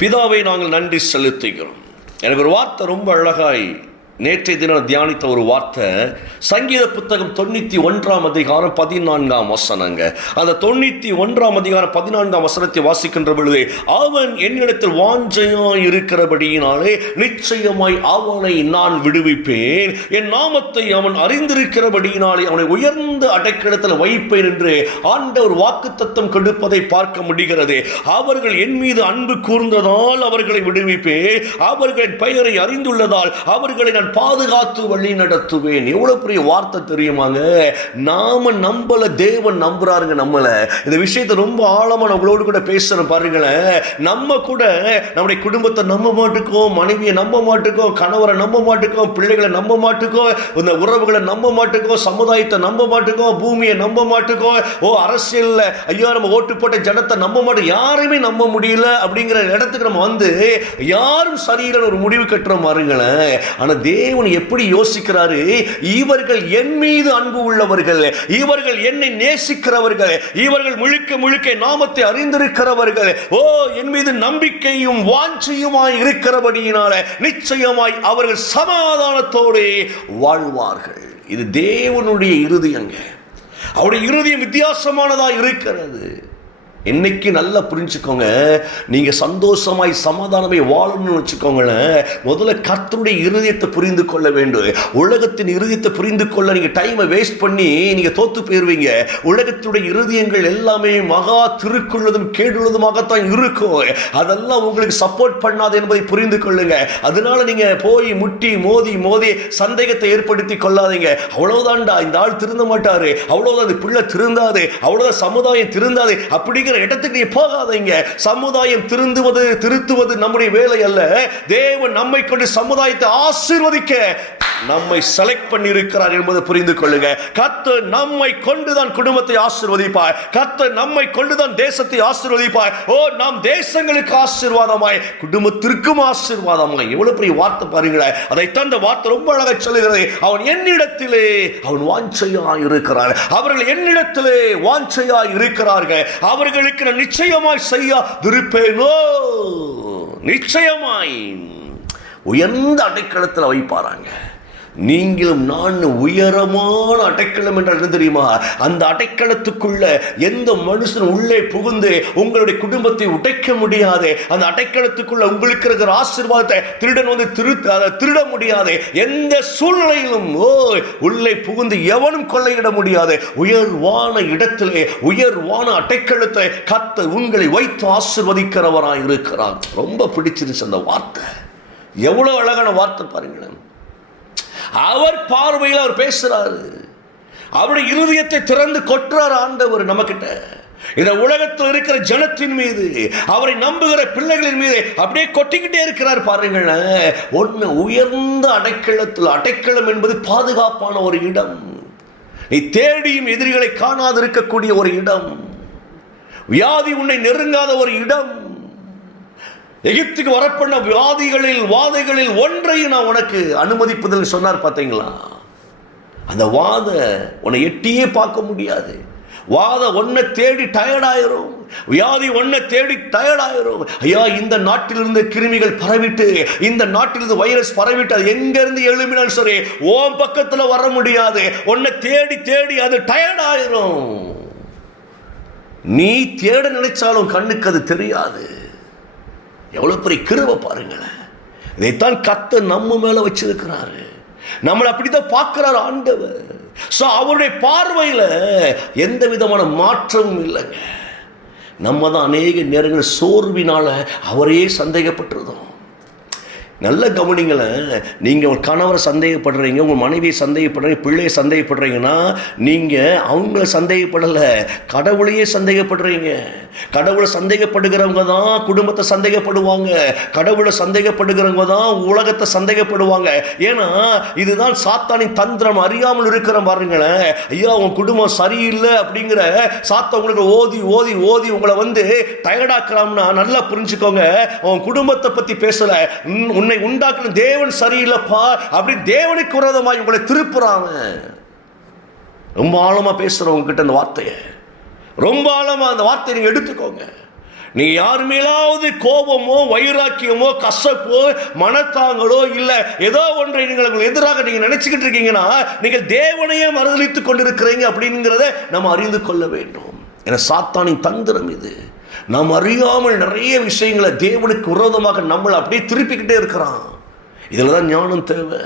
பிதாவை நாங்கள் நன்றி செலுத்துகிறோம். எனக்கு ஒரு வார்த்தை ரொம்ப அழகாய் நேற்றைய தினம் தியானித்த ஒரு வார்த்தை, சங்கீத புத்தகம் 91 14 அந்த 91 14 வசனத்தை வாசிக்கின்ற பொழுது, அவன் என்னிடத்தில் வாஞ்சையாய் இருக்கிறபடியினாலே நிச்சயமாய் அவனை நான் விடுவிப்பேன், என் நாமத்தை அவன் அறிந்திருக்கிறபடியினாலே அவனை உயர்ந்த அடைக்கலத்தில் வைப்பேன் என்று ஆண்டவர் வாக்குத்தத்தம் கொடுப்பதை பார்க்க முடிகிறது. அவர்கள் என் மீது அன்பு கூர்ந்ததால் அவர்களை விடுவிப்பேன், அவர்களின் பெயரை அறிந்துள்ளதால் அவர்களை நான் பாதுகாத்து வழி நடத்துவேன். எவ்வளவு பெரிய வார்த்தை தெரியுமாங்க. நாம நம்பல, தேவன் நம்புறாருங்க நம்மள. இந்த விஷயத்தை ரொம்ப ஆழமா நம்மளோடு கூட பேசுறோம் பாருங்களேன். நம்ம கூட நம்முடைய குடும்பத்தை நம்ப மாட்டுக்கோம், மனைவியை நம்ப மாட்டுக்கோம், கணவரை நம்ப மாட்டுக்கோம், பிள்ளைகளை நம்ப மாட்டுக்கோம், இந்த உறவுகளை நம்ப மாட்டுக்கோம், சமுதாயத்தை நம்ப மாட்டுக்கோம், பூமியை நம்ப மாட்டுக்கோம், அரசியல்ல ஐயா நம்ம ஓட்டு போட்ட ஜனத்தை நம்ப மாட்டோம், யாருமே நம்ப முடியல அப்படிங்கிற இடத்துக்கு நம்ம வந்து யாரும் சரியில்லை ஒரு முடிவு கட்டுறோம் பாருங்களேன். ஆனா தேவன் எப்படி யோசிக்கிறாரு, இவர்கள் என் மீது அன்பு உள்ளவர்கள், இவர்கள் என்னை நேசிக்கிறவர்கள், இவர்கள் முழுக்க முழுக்க நாமத்தை அறிந்திருக்கிறவர்கள், என் மீது நம்பிக்கையும் வாஞ்சையுமாய் இருக்கிறபடியினால நிச்சயமாய் அவர்கள் சமாதானத்தோடு வாழ்வார்கள். இது தேவனுடைய இருதயங்க. அவருடைய இருதயம் வித்தியாசமானதா இருக்கிறது. இன்னைக்கு நல்லா புரிஞ்சுக்கோங்க. நீங்க சந்தோஷமாய் சமாதானமாய் வாழணும்னு வச்சுக்கோங்களேன், முதல்ல கர்த்தருடைய இருதயத்தை புரிந்து கொள்ள வேண்டும். உலகத்தின் இருதயத்தை புரிந்து கொள்ள நீங்க டைமை வேஸ்ட் பண்ணி நீங்க தோத்து போயிருவீங்க. உலகத்துடைய இருதயங்கள் எல்லாமே மகா திருக்குள்ளதும் கேடுள்ளதுமாகத்தான் இருக்கும். அதெல்லாம் உங்களுக்கு சப்போர்ட் பண்ணாது என்பதை புரிந்து கொள்ளுங்க. அதனால நீங்க போய் முட்டி மோதி மோதி சந்தேகத்தை ஏற்படுத்தி கொள்ளாதீங்க. அவ்வளவுதான்டா, இந்த ஆள் திருந்த மாட்டாரு, அவ்வளவுதான் பிள்ளை திருந்தாது, அவ்வளவுதான் சமுதாயம் திருந்தாது அப்படிங்கிற இடத்துக்கு போகாதீங்க. சமுதாயம் திருத்துவது நம்முடைய வேலை அல்ல. தேவன் நம்மை கொண்டு சமுதாயத்தை ஆசீர்வதிக்க நம்மை செலக்ட் பண்ணி இருக்கிறார் என்பதை புரிந்து கொள்ளுங்க. கர்த்தர் நம்மை கொண்டுதான் குடும்பத்தை ஆசீர்வதிப்பார், கர்த்தர் நம்மை கொண்டுதான் தேசத்தை ஆசீர்வதிப்பார். நாம் தேசங்களுக்கு ஆசீர்வாதமாய், குடும்பத்திற்கும் ஆசீர்வாதமாய். எவ்வளவு பெரிய வார்த்தை பாருங்களேன். அதைத்தான் இந்த வார்த்தை ரொம்ப அழகாக சொல்லுகிறது. அவன் என்னிடத்திலே அவன் வாஞ்சையாய் இருக்கிறார், அவர்கள் என்னிடத்திலே வாஞ்சையாய் இருக்கிறார்கள், அவர்களுக்கு நான் நிச்சயமாய் செய்யாதிருப்பேனோ. நிச்சயமாய் உயர்ந்த அடைக்கலத்தில் வைப்பாராங்க. நீங்களும் நான் உயரமான அடைக்கலம் என்றால் என்ன தெரியுமா? அந்த அடைக்கலத்துக்குள்ள எந்த மனுஷன் உள்ளே புகுந்து உங்களுடைய குடும்பத்தை உடைக்க முடியாது. அந்த அடைக்கலத்துக்குள்ள உங்களுக்கு இருக்கிற ஆசீர்வாதத்தை திருடன் வந்து திருட முடியாது. எந்த சூழ்நிலையிலும் உள்ளே புகுந்து எவனும் கொள்ளையிட முடியாது. உயர்வான இடத்திலே உயர்வான அடைக்கலத்தை கர்த்தர் உங்களை வைத்து ஆசீர்வதிக்கிறவராய் இருக்கிறார். ரொம்ப பிடிச்சிருச்சு அந்த வார்த்தை. எவ்வளவு அழகான வார்த்தை பாருங்களேன். அவர் பார்வையில் அவர் பேசுறாரு, அவருடைய இருதயத்தை திறந்து கொட்டுறார் ஆண்டவர் நம்மகிட்ட. இந்த உலகத்தில் இருக்கிற ஜனத்தின் மீது, அவரை நம்புகிற பிள்ளைகளின் மீது அப்படியே கொட்டிக்கிட்டே இருக்கிறார் பாருங்களேன். ஒன்று உயர்ந்த அடைக்கலத்தில், அடைக்கலம் என்பது பாதுகாப்பான ஒரு இடம், நீ தேடியும் எதிரிகளை காணாது இருக்கக்கூடிய ஒரு இடம், வியாதி உன்னை நெருங்காத ஒரு இடம். எகிப்துக்கு வரப்பண்ண வாதைகளில் ஒன்றையும் நான் உனக்கு அனுமதிப்பதில் சொன்னார் பார்த்தீங்களா? அந்த வாத உன்னை எட்டியே பார்க்க முடியாது. வாத ஒன்னை தேடி டயர்டாயிரும், வியாதி ஒன்னை தேடி டயர்டாயிரும். ஐயா, இந்த நாட்டிலிருந்து கிருமிகள் பரவிட்டு, இந்த நாட்டிலிருந்து வைரஸ் பரவிட்டு, அது எங்கிருந்து எழுப்பினாலும் சரி ஓம் பக்கத்தில் வர முடியாது. உன்னை தேடி தேடி அது டயர்டாயிரும். நீ தேட நினைச்சாலும் கண்ணுக்கு அது தெரியாது. எவ்வளவு பெரிய கிருபை பாருங்களேன். இதைத்தான் கர்த்தர் நம்ம மேல வச்சிருக்கிறாரு. நம்மளை அப்படித்தான் பார்க்கிறார் ஆண்டவர். அவருடைய பார்வையில எந்த விதமான மாற்றமும் இல்லைங்க. நம்ம தான் அநேக நேரங்கள் சோர்வினால அவரையே சந்தேகப்பட்டிருந்தோம். நல்ல கவனிங்களேன். நீங்கள் உங்கள் கணவரை சந்தேகப்படுறீங்க, உங்கள் மனைவியை சந்தேகப்படுறீங்க, பிள்ளையை சந்தேகப்படுறீங்கன்னா நீங்கள் அவங்கள சந்தேகப்படலை, கடவுளையே சந்தேகப்படுறீங்க. கடவுளை சந்தேகப்படுகிறவங்க தான் குடும்பத்தை சந்தேகப்படுவாங்க, கடவுளை சந்தேகப்படுகிறவங்க தான் உலகத்தை சந்தேகப்படுவாங்க. ஏன்னா இதுதான் சாத்தானின் தந்திரம். அறியாமல் இருக்கிற பாருங்களேன். ஐயா, உன் குடும்பம் சரியில்லை அப்படிங்கிற சாத்தான் உங்களுக்கு ஓதி ஓதி ஓதி உங்களை வந்து டயர்டாக்குறான்னா நல்லா புரிஞ்சுக்கோங்க. உன் குடும்பத்தை பற்றி பேசல, உன்னை உண்டாக்குன தேவன் சரியில்லைப்பா அப்படி தேவனுக்கு விரோதமாய் உங்களை திருப்புறாங்க. ரொம்ப ஆழமா பேசுறவங்க கிட்ட அந்த வார்த்தையை, ரொம்ப ஆழமா அந்த வார்த்தையை நீங்க எடுத்துக்கோங்க. நீங்க யார் மேலாவது கோபமோ வைராக்கியமோ கசப்போ மனத்தாங்களோ இல்ல ஏதோ ஒன்றை நீங்கள் எதிராக நீங்க நினைச்சுக்கிட்டு இருக்கீங்கன்னா நீங்கள் தேவனையே மறுதலித்துக் கொண்டிருக்கிறீங்க அப்படிங்கிறத நாம் அறிந்து கொள்ள வேண்டும். என சாத்தானின் தந்திரம் இது. நாம் அறியாமல் நிறைய விஷயங்களை தேவனுக்கு விரோதமாக நம்மளை அப்படியே திருப்பிக்கிட்டே இருக்கிறான். இதில் தான் ஞானம் தேவை,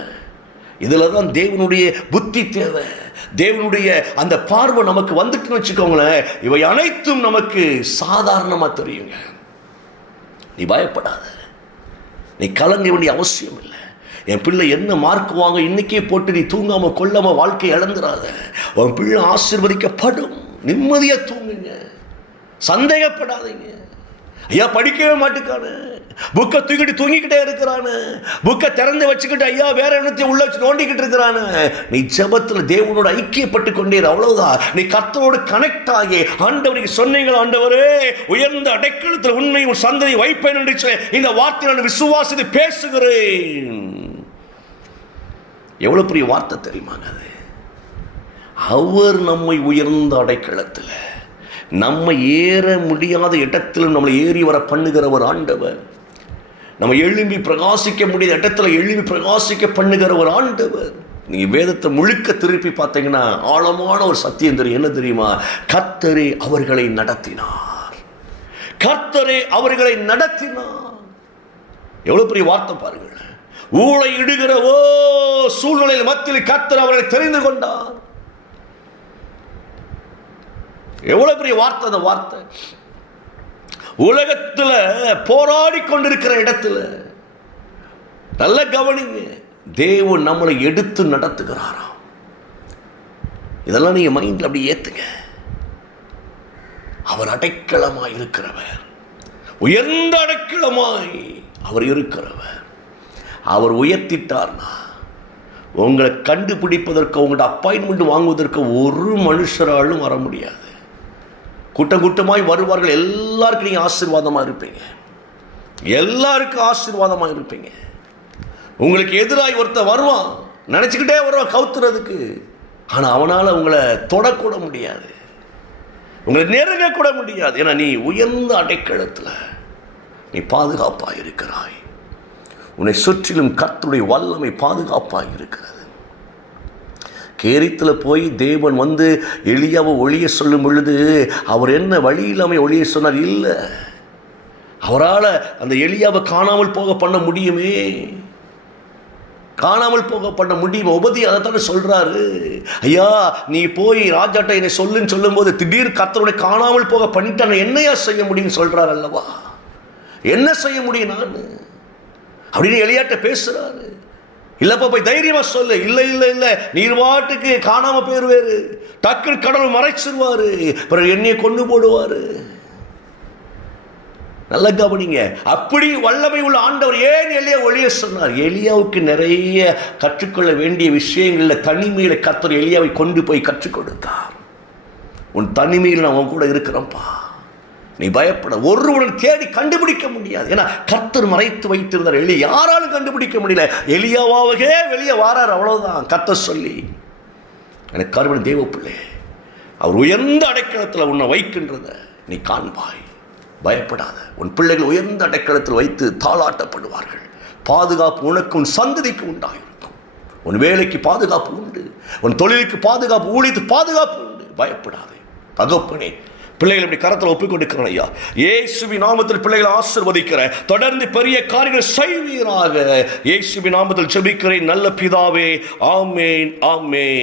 இதில் தான் தேவனுடைய புத்தி தேவை, தேவனுடைய அந்த பார்வை நமக்கு வந்துட்டுன்னு வச்சுக்கோங்களேன், இவை அனைத்தும் நமக்கு சாதாரணமாக தெரியுங்க. நீ பயப்படாத, நீ கலங்க வேண்டிய அவசியம் இல்லை. என் பிள்ளை என்ன மார்க் வாங்க இன்னைக்கே போட்டு நீ தூங்காம கொள்ளாம வாழ்க்கையை இழந்துடாத. உன் பிள்ளை ஆசீர்வதிக்கப்படும், நிம்மதியா தூங்குங்க, சந்தேகப்படாதீங்க. ஐயா படிக்கவே மாட்டுக்கானு, புக்கை தூக்கிட்டு தூங்கிக்கிட்டே இருக்கிறானு, புக்கை திறந்து வச்சுக்கிட்டு ஐயா வேற என்னத்தையும் உள்ள வச்சு நோண்டிக்கிட்டு இருக்கிறானு. நீ ஜெபத்தில் தேவனோட ஐக்கியப்பட்டு கொண்டே அவ்வளவுதான். நீ கர்த்தரோடு கனெக்ட் ஆகி ஆண்டவருக்கு சொன்னீங்க, ஆண்டவரே உயர்ந்த அடைக்கலத்தில் உண்மையும் சந்ததி வைப்பேன் என்று இந்த வார்த்தை நான் விசுவாசித்து பேசுகிறேன். எவ்வளவு பெரிய வார்த்தை தெரியுமாங்க அது. அவர் நம்மை உயர்ந்த அடைக்கலத்தில், நம்ம ஏற முடியாத இடத்திலும் நம்மளை ஏறி வர பண்ணுகிற ஒரு ஆண்டவர், நம்ம எழும்பி பிரகாசிக்க முடியாத இடத்துல எழும்பி பிரகாசிக்க பண்ணுகிற ஒரு ஆண்டவர். நீங்க வேதத்தை முழுக்க திருப்பி பார்த்தீங்கன்னா ஆழமான ஒரு சத்தியம் தெரியும். என்ன தெரியுமா? கர்த்தரே அவர்களை நடத்தினார், கர்த்தரே அவர்களை நடத்தினார். எவ்வளவு பெரிய வார்த்தை பாருங்கள். ஊழை இடுகிற சூழ்நிலையில் மத்தியில் கர்த்தர் அவர்களை தெரிந்து கொண்டார். எவ்வளவு பெரிய வார்த்தை அந்த வார்த்தை. உலகத்தில் போராடி கொண்டிருக்கிற இடத்துல நல்ல கவனிங்க, தேவன் நம்மளை எடுத்து நடத்துகிறாராம். இதெல்லாம் நீங்க மைண்ட்ல அப்படி ஏத்துங்க. அவர் அடைக்கலமாய் இருக்கிறவர், உயர்ந்த அடைக்கலமாய் அவர் இருக்கிறவர். அவர் உயர்த்திட்டார்னா உங்களை கண்டுபிடிப்பதற்கு, உங்கள்கிட்ட அப்பாயின்மெண்ட் வாங்குவதற்கு ஒரு மனுஷராலும் வர முடியாது. கூட்டம் கூட்டமாய் வருவார்கள். எல்லாருக்கும் நீங்கள் ஆசீர்வாதமாக இருப்பீங்க, எல்லாருக்கும் ஆசீர்வாதமாக இருப்பீங்க. உங்களுக்கு எதிராக ஒருத்தர் வருவான், நினச்சிக்கிட்டே வருவான் கவுத்துறதுக்கு. ஆனால் அவனால் உங்களை தொடக்கூட முடியாது, உங்களை நெருங்க கூட முடியாது. ஏன்னா நீ உயர்ந்த அடைக்கலத்தில் நீ பாதுகாப்பாக இருக்கிறாய். உன்னை சுற்றிலும் கர்த்தருடைய வல்லமை பாதுகாப்பாக இருக்கிறது. கேரித்தில் போய் தேவன் வந்து எலியாவை ஒளிய சொல்லும் பொழுது அவர் என்ன வழி இல்லாமல் ஒளிய சொன்னார்? இல்லை, அவரால் அந்த எலியாவை காணாமல் போக பண்ண முடியுமே, காணாமல் போக பண்ண முடியுமா? உபதி அதைத்தானே சொல்றாரு. ஐயா நீ போய் ராஜாட்ட என்னை சொல்லுன்னு சொல்லும் போது திடீர் கர்த்தருடைய காணாமல் போக பண்ணிட்டான், என்னையா செய்ய முடியும்னு சொல்றாரு அல்லவா? என்ன செய்ய முடியும் நான் அப்படின்னு எலியாட்ட பேசுறாரு. இல்லப்பா போய் தைரியமா சொல்லு. இல்லை இல்லை இல்லை, நீர் வாட்டுக்கு காணாம போயிருவாரு, டக்குனு கடவுள் மறைச்சிருவாரு, பிறகு என்னைய கொண்டு போடுவாரு. நல்ல கவனிங்க. அப்படி வல்லமை உள்ள ஆண்டவர் ஏன் எலியா ஒளிய சொன்னார்? எலியாவுக்கு நிறைய கற்றுக்கொள்ள வேண்டிய விஷயங்கள்ல தனிமையில கர்த்தர் எலியாவை கொண்டு போய் கற்றுக் கொடுத்தார். உன் தனிமையில் நான் உன் கூட இருக்கிறேன்ப்பா, நீ பயப்பட. ஒருவன் தேடி கண்டுபிடிக்க முடியாது. ஏன்னா கர்த்தர் மறைத்து வைத்திருந்தார். யாராலும் கண்டுபிடிக்க முடியல. எலியாவாகவே வெளியே வாரார், அவ்வளவுதான். கர்த்தர் சொல்லி, எனக்கு கருவன் தேவ பிள்ளை, அவர் உயர்ந்த அடைக்கலத்தில் உன்னை வைக்கின்றத நீ காண்பாய். பயப்படாத. உன் பிள்ளைகள் உயர்ந்த அடைக்கலத்தில் வைத்து தாளாட்டப்படுவார்கள். பாதுகாப்பு உனக்கு உன் சந்ததிக்கு உண்டாயிருக்கும். உன் வேலைக்கு பாதுகாப்பு உண்டு, உன் தொழிலுக்கு பாதுகாப்பு, ஊழியத்துக்கு பாதுகாப்பு உண்டு. பயப்படாதே. தகப்பனே, பிள்ளைகள் இப்படி கரத்தில் ஒப்பிக்கொண்டிருக்கிறேன் ஐயா, இயேசுவின் நாமத்தில் பிள்ளைகளை ஆசீர்வதிக்கிறேன். தொடர்ந்து பெரிய காரியங்கள் செய்வீராக. இயேசுவின் நாமத்தில் ஜெபிக்கிறேன் நல்ல பிதாவே. ஆமென், ஆமென்.